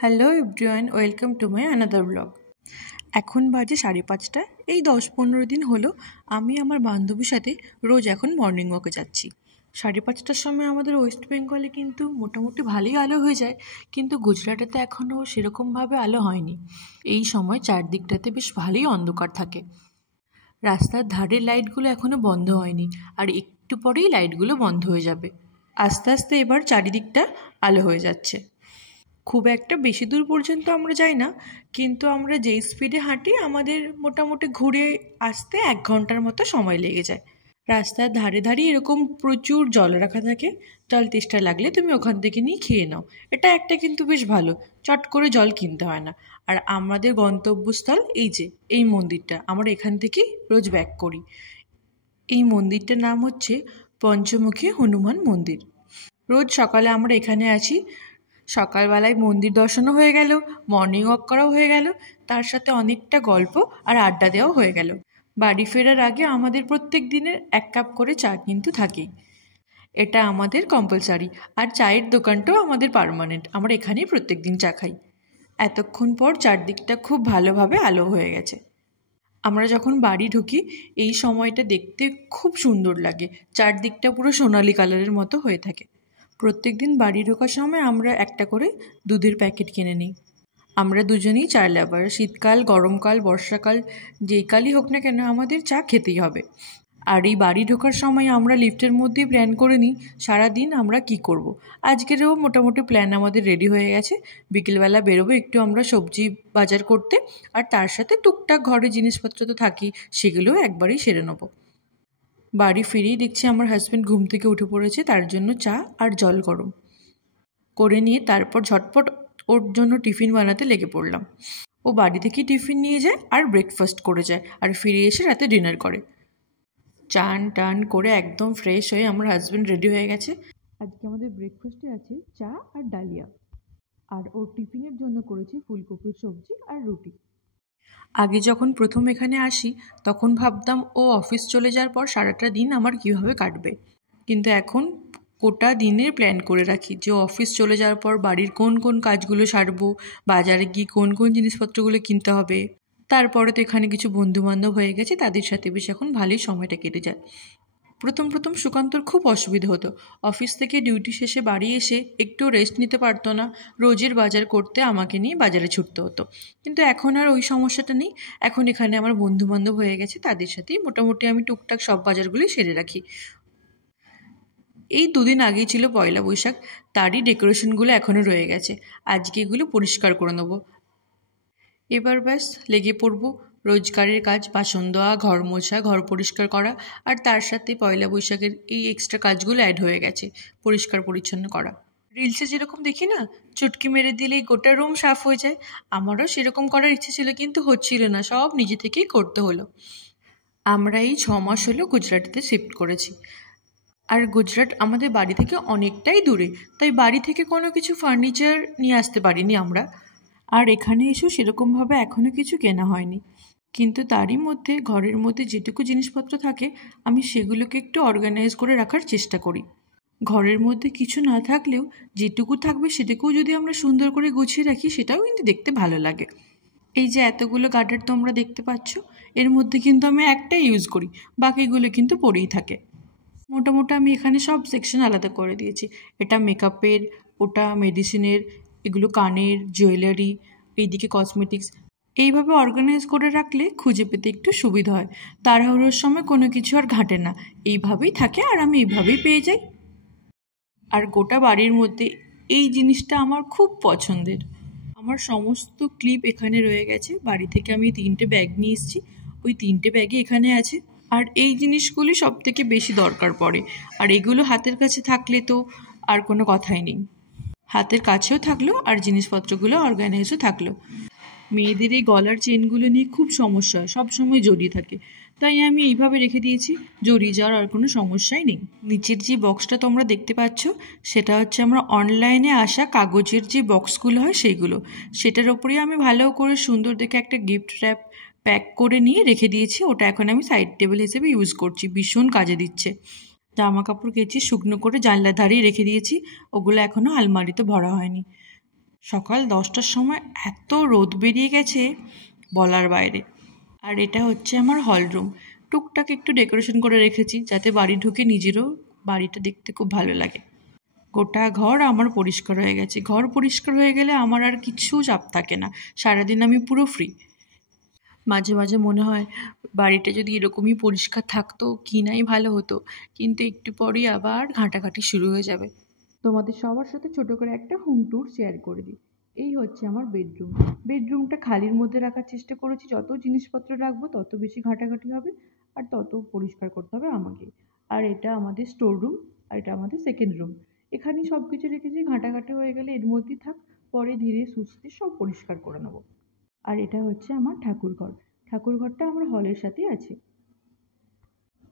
Hello everyone, welcome to my another blog. এখন বাজে 5:30। এই 10-15 দিন হলো আমি আমার বান্ধবীর সাথে রোজ এখন মর্নিং ওয়াকে যাচ্ছি। 5:30টার সময় আমাদের ওয়েস্ট বেঙ্গলে কিন্তু মোটামুটি ভালোই আলো হয়ে যায়, কিন্তু গুজরাটে তো এখনও সেরকমভাবে আলো হয়নি। এই সময় চারদিকটাতে বেশ ভালোই অন্ধকার থাকে। রাস্তার ধারের লাইটগুলো এখনও বন্ধ হয়নি, আর একটু পরেই লাইটগুলো বন্ধ হয়ে যাবে। আস্তে আস্তে এবার চারিদিকটা আলো হয়ে যাচ্ছে। খুব একটা বেশি দূর পর্যন্ত আমরা যাই না, কিন্তু আমরা যেই স্পিডে হাঁটি আমাদের মোটামুটি ঘুরে আসতে 1 ঘন্টার মতো সময় লেগে যায়। রাস্তার ধারে ধারে এরকম প্রচুর জল রাখা থাকে। জল তেষ্টা লাগলে তুমি ওখান থেকে নিয়ে খেয়ে নাও। এটা একটা কিন্তু বেশ ভালো, চট করে জল কিনতে হয় না। আর আমাদের গন্তব্যস্থল এই মন্দিরটা, আমরা এখান থেকেই রোজ ব্যাক করি। এই মন্দিরটার নাম হচ্ছে পঞ্চমুখী হনুমান মন্দির। রোজ সকালে আমরা এখানে আসি। সকালবেলায় মন্দির দর্শনও হয়ে গেল, মর্নিং ওয়াক করাও হয়ে গেল, তার সাথে অনেকটা গল্প আর আড্ডা দেওয়াও হয়ে গেল। বাড়ি ফেরার আগে আমাদের প্রত্যেক দিনের 1 কাপ করে চা কিন্তু থাকেই। এটা আমাদের কম্পালসারি। আর চায়ের দোকানটাও আমাদের পার্মানেন্ট, আমরা এখানেই প্রত্যেক দিন চা খাই। এতক্ষণ পর চারদিকটা খুব ভালোভাবে আলো হয়ে গেছে। আমরা যখন বাড়ি ঢুকি এই সময়টা দেখতে খুব সুন্দর লাগে। চারদিকটা পুরো সোনালি কালারের মতো হয়ে থাকে। প্রত্যেক দিন বাড়ি ঢোকার সময় আমরা একটা করে দুধের প্যাকেট কিনে নিই। আমরা দুজনেই চা লাভার। শীতকাল, গরমকাল, বর্ষাকাল, যেই কালই হোক না কেন আমাদের চা খেতেই হবে। আর এই বাড়ি ঢোকার সময় আমরা লিফটের মধ্যেই প্ল্যান করে নিই সারাদিন আমরা কি করব। আজকেরও মোটামুটি প্ল্যান আমাদের রেডি হয়ে গেছে। বিকেলবেলা বেরোবো একটু আমরা সবজি বাজার করতে, আর তার সাথে টুকটাক ঘরে জিনিসপত্র তো থাকি, সেগুলোও একবারেই সেরে নেবো। বাড়ি ফিরেই দেখছি আমার হাজব্যান্ড ঘুম থেকে উঠে পড়েছে, তার জন্য চা আর জল গরম করে নিয়ে তারপর ঝটপট ওর জন্য টিফিন বানাতে লেগে পড়লাম। ও বাড়ি থেকেই টিফিন নিয়ে যায় আর ব্রেকফাস্ট করে যায়, আর ফিরে এসে রাতে ডিনার করে। চান টান করে একদম ফ্রেশ হয়ে আমার হাজব্যান্ড রেডি হয়ে গেছে। আজকে আমাদের ব্রেকফাস্টে আছে চা আর ডালিয়া, আর ওর টিফিনের জন্য করেছি ফুলকপির সবজি আর রুটি। আগে যখন প্রথম এখানে আসি তখন ভাবতাম ও অফিস চলে যাওয়ার পর সারাটা দিন আমার কীভাবে কাটবে, কিন্তু এখন গোটা দিনের প্ল্যান করে রাখি যে অফিস চলে যাওয়ার পর বাড়ির কোন কোন কাজগুলো সারবো, বাজারে গিয়ে কোন কোন জিনিসপত্রগুলো কিনতে হবে। তারপরে তো এখানে কিছু বন্ধুবান্ধব হয়ে গেছে, তাদের সাথে বেশ এখন ভালোই সময়টা কেটে যায়। প্রথম প্রথম সুকান্তর খুব অসুবিধা হতো। অফিস থেকে ডিউটি শেষে বাড়ি এসে একটু রেস্ট নিতে পারতো না। রোজের বাজার করতে আমাকে নিয়ে বাজারে ছুটতে হতো, কিন্তু এখন আর ওই সমস্যাটা নেই। এখন এখানে আমার বন্ধুবান্ধব হয়ে গেছে, তাদের সাথেই মোটামুটি আমি টুকটাক সব বাজারগুলি সেরে রাখি। এই 2 দিন আগেই ছিল পয়লা বৈশাখ, তারই ডেকোরেশনগুলো এখনও রয়ে গেছে। আজকে এগুলো পরিষ্কার করে নেবো। এবার ব্যাস লেগে পড়ব রোজগারের কাজ, বাসন ধোয়া, ঘর মোছা, ঘর পরিষ্কার করা, আর তার সাথে পয়লা বৈশাখের এই এক্সট্রা কাজগুলো অ্যাড হয়ে গেছে, পরিষ্কার পরিচ্ছন্ন করা। রিলসে যেরকম দেখি না, চুটকি মেরে দিলেই গোটা রুম সাফ হয়ে যায়, আমারও সেরকম করার ইচ্ছে ছিল, কিন্তু হচ্ছিল না, সব নিজে থেকেই করতে হলো। আমরা এই 6 মাস হলো গুজরাটেতে শিফট করেছি, আর গুজরাট আমাদের বাড়ি থেকে অনেকটাই দূরে, তাই বাড়ি থেকে কোনো কিছু ফার্নিচার নিয়ে আসতে পারিনি আমরা। আর এখানে এসেও সেরকমভাবে এখনও কিছু কেনা হয়নি, কিন্তু তারই মধ্যে ঘরের মধ্যে যেটুকু জিনিসপত্র থাকে আমি সেগুলোকে একটু অর্গানাইজ করে রাখার চেষ্টা করি। ঘরের মধ্যে কিছু না থাকলেও যেটুকু থাকবে সেটুকুও যদি আমরা সুন্দর করে গুছিয়ে রাখি সেটাও কিন্তু দেখতে ভালো লাগে। এই যে এতগুলো গার্ডার তোমরা দেখতে পাচ্ছ, এর মধ্যে কিন্তু আমি একটাই ইউজ করি, বাকিগুলো কিন্তু পড়েই থাকে। মোটামুটি আমি এখানে সব সেকশন আলাদা করে দিয়েছি। এটা মেকআপের, ওটা মেডিসিনের, এগুলো কানের, জুয়েলারি, এইদিকে কসমেটিক্স। এইভাবে অর্গানাইজ করে রাখলে খুঁজে পেতে একটু সুবিধা হয়, তাড়াহুড়োর সময় কোনো কিছু আর ঘাটে না, এইভাবেই থাকে আর আমি এইভাবেই পেয়ে যাই। আর গোটা বাড়ির মধ্যে এই জিনিসটা আমার খুব পছন্দের। আমার সমস্ত ক্লিপ এখানে রয়ে গেছে। বাড়ি থেকে আমি 3টে ব্যাগ নিয়ে এসেছি, ওই 3টে ব্যাগই এখানে আছে। আর এই জিনিসগুলি সব থেকে বেশি দরকার পড়ে, আর এগুলো হাতের কাছে থাকলে তো আর কোনো কথাই নেই। হাতের কাছেও থাকলো আর জিনিসপত্রগুলো অর্গানাইজও থাকলো। মেয়েদের এই গলার চেনগুলো নিয়ে খুব সমস্যা হয়, সবসময় জড়িয়ে থাকে, তাই আমি এইভাবে রেখে দিয়েছি, জড়িয়ে যাওয়ার আর কোনো সমস্যাই নেই। নিচের যে বক্সটা তোমরা দেখতে পাচ্ছ সেটা হচ্ছে আমরা অনলাইনে আসা কাগজের যে বক্সগুলো হয় সেইগুলো, সেটার ওপরেই আমি ভালো করে সুন্দর দেখে একটা গিফট র্যাপ প্যাক করে নিয়ে রেখে দিয়েছি। ওটা এখন আমি সাইড টেবিল হিসেবে ইউজ করছি, ভীষণ কাজে দিচ্ছে। জামা কাপড় কেচে শুকনো করে জানলার ধারেই রেখে দিয়েছি, ওগুলো এখনও আলমারিতে ভরা হয়নি। সকাল 10টার সময় এত রোদ বেরিয়ে গেছে বলার বাইরে। আর এটা হচ্ছে আমার হল রুম। টুকটাক একটু ডেকোরেশন করে রেখেছি যাতে বাড়ি ঢুকে নিজেরও বাড়িটা দেখতে খুব ভালো লাগে। গোটা ঘর আমার পরিষ্কার হয়ে গেছে। ঘর পরিষ্কার হয়ে গেলে আমার আর কিছু চাপ থাকে না, সারাদিন আমি পুরো ফ্রি। মাঝে মাঝে মনে হয় বাড়িটা যদি এরকমই পরিষ্কার থাকতো কি নাই ভালো হতো, কিন্তু একটু পরেই আবার ঘাঁটাঘাঁটি শুরু হয়ে যাবে। তোমাদের সবার সাথে ছোট করে একটা হোম ট্যুর শেয়ার করে দিই। এই হচ্ছে আমার বেডরুম। বেডরুমটা খালির মধ্যে রাখার চেষ্টা করেছি, যত জিনিসপত্র রাখবো তত বেশি ঘাঁটাঘাঁটি হবে আর তত পরিষ্কার করতে হবে আমাকে। আর এটা আমাদের স্টোর রুম, আর এটা আমাদের সেকেন্ড রুম। এখানেই সব কিছু রেখেছি, ঘাঁটাঘাঁটি হয়ে গেলে এর মধ্যেই থাক, পরে ধীরে সুস্থে সব পরিষ্কার করে নেবো। আর এটা হচ্ছে আমার ঠাকুরঘর। ঠাকুরঘরটা আমার হলের সাথেই আছে।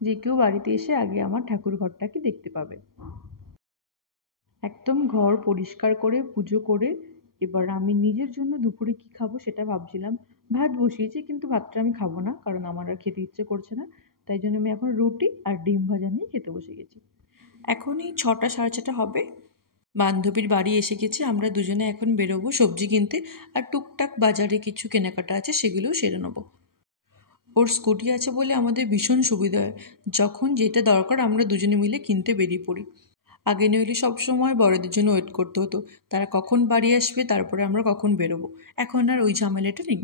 যে কেউ বাড়িতে এসে আগে আমার ঠাকুরঘরটাকে দেখতে পাবে। একদম ঘর পরিষ্কার করে পুজো করে এবার আমি নিজের জন্য দুপুরে কি খাবো সেটা ভাবছিলাম। ভাত বসিয়েছি, কিন্তু ভাতটা আমি খাবো না, কারণ আমার আর খেতে ইচ্ছে করছে না। তাই জন্য আমি এখন রুটি আর ডিম ভাজা নিয়ে খেতে বসে গেছি। এখনই 6টা 6:30 হবে। বান্ধবীর বাড়ি এসে গেছে, আমরা দুজনে এখন বেরোবো সবজি কিনতে, আর টুকটাক বাজারে কিছু কেনাকাটা আছে সেগুলোও সেরে নেবো। ওর স্কুটি আছে বলে আমাদের ভীষণ সুবিধা হয়, যখন যেটা দরকার আমরা দুজনে মিলে কিনতে বেরিয়ে পড়ি। আগে নইলে সবসময় বড়দের জন্য ওয়েট করতে হতো, তারা কখন বাড়ি আসবে তারপরে আমরা কখন বেরোবো। এখন আর ওই ঝামেলাটা নেই।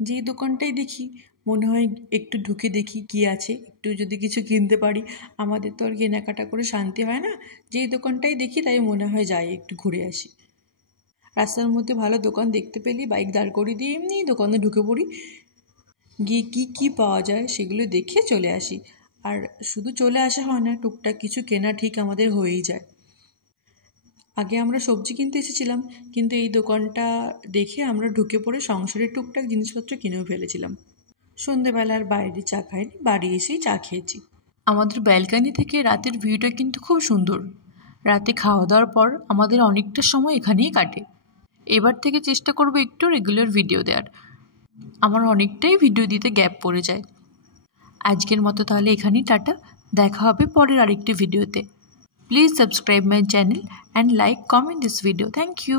যেই দোকানটাই দেখি মনে হয় একটু ঢুকে দেখি কি আছে, একটু যদি কিছু কিনতে পারি। আমাদের তো আর কেনাকাটা করে শান্তি হয় না, যেই দোকানটাই দেখি তাই মনে হয় যাই একটু ঘুরে আসি। রাস্তার মধ্যে ভালো দোকান দেখতে পেলে বাইক দাঁড় করিয়ে দিয়ে এমনি দোকানে ঢুকে পড়ি, গিয়ে কী পাওয়া যায় সেগুলো দেখে চলে আসি। আর শুধু চলে আসা হয় না, টুকটাক কিছু কেনা ঠিক আমাদের হয়েই যায়। আগে আমরা সবজি কিনতে এসেছিলাম, কিন্তু এই দোকানটা দেখে আমরা ঢুকে পড়ে সংসারের টুকটাক জিনিসপত্র কিনেও ফেলেছিলাম। সন্ধেবেলার বাইরে চা খাইনি, বাড়ি এসেই চা খেয়েছি। আমাদের ব্যালকানি থেকে রাতের ভিউটা কিন্তু খুব সুন্দর। রাতে খাওয়া দাওয়ার পর আমাদের অনেকটা সময় এখানেই কাটে। এবার থেকে চেষ্টা করব একটু রেগুলার ভিডিও দেওয়ার। আমার অনেকটাই ভিডিও দিতে গ্যাপ পড়ে যায়। আজকের মতো তাহলে এখানেই টাটা, দেখা হবে পরের আরেকটি ভিডিওতে। Please subscribe my channel and like comment this video. Thank you.